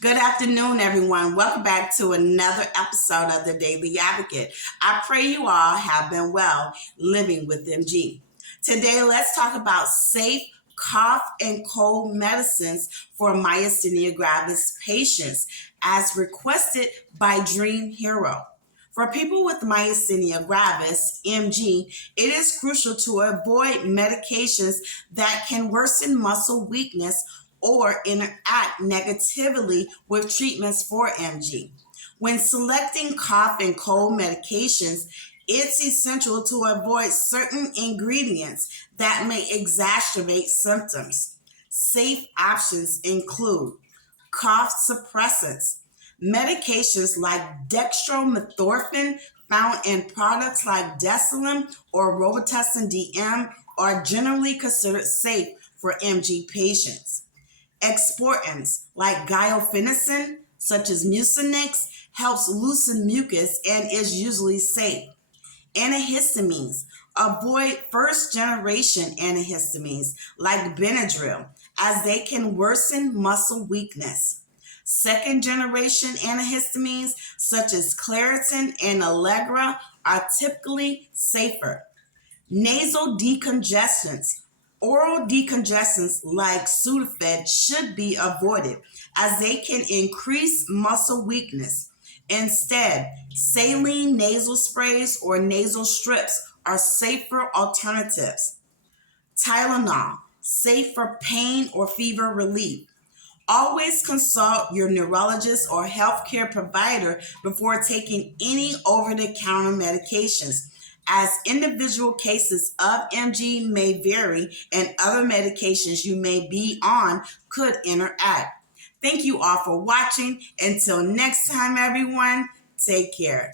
Good afternoon, everyone. Welcome back to another episode of the Daily Advocate. I pray you all have been well living with MG. Today, let's talk about safe cough and cold medicines for myasthenia gravis patients, as requested by Dream Hero. For people with myasthenia gravis, MG, it is crucial to avoid medications that can worsen muscle weakness or interact negatively with treatments for MG. When selecting cough and cold medications, it's essential to avoid certain ingredients that may exacerbate symptoms. Safe options include cough suppressants. Medications like dextromethorphan found in products like Delsym or Robitussin DM are generally considered safe for MG patients. Expectorants like Guaifenesin, such as Mucinex, helps loosen mucus and is usually safe. Antihistamines. Avoid first-generation antihistamines like Benadryl, as they can worsen muscle weakness. Second-generation antihistamines, such as Claritin and Allegra, are typically safer. Nasal decongestants. Oral decongestants like Sudafed should be avoided, as they can increase muscle weakness. Instead, saline nasal sprays or nasal strips are safer alternatives. Tylenol, safe for pain or fever relief. Always consult your neurologist or healthcare provider before taking any over-the-counter medications, as individual cases of MG may vary and other medications you may be on could interact. Thank you all for watching. Until next time, everyone, take care.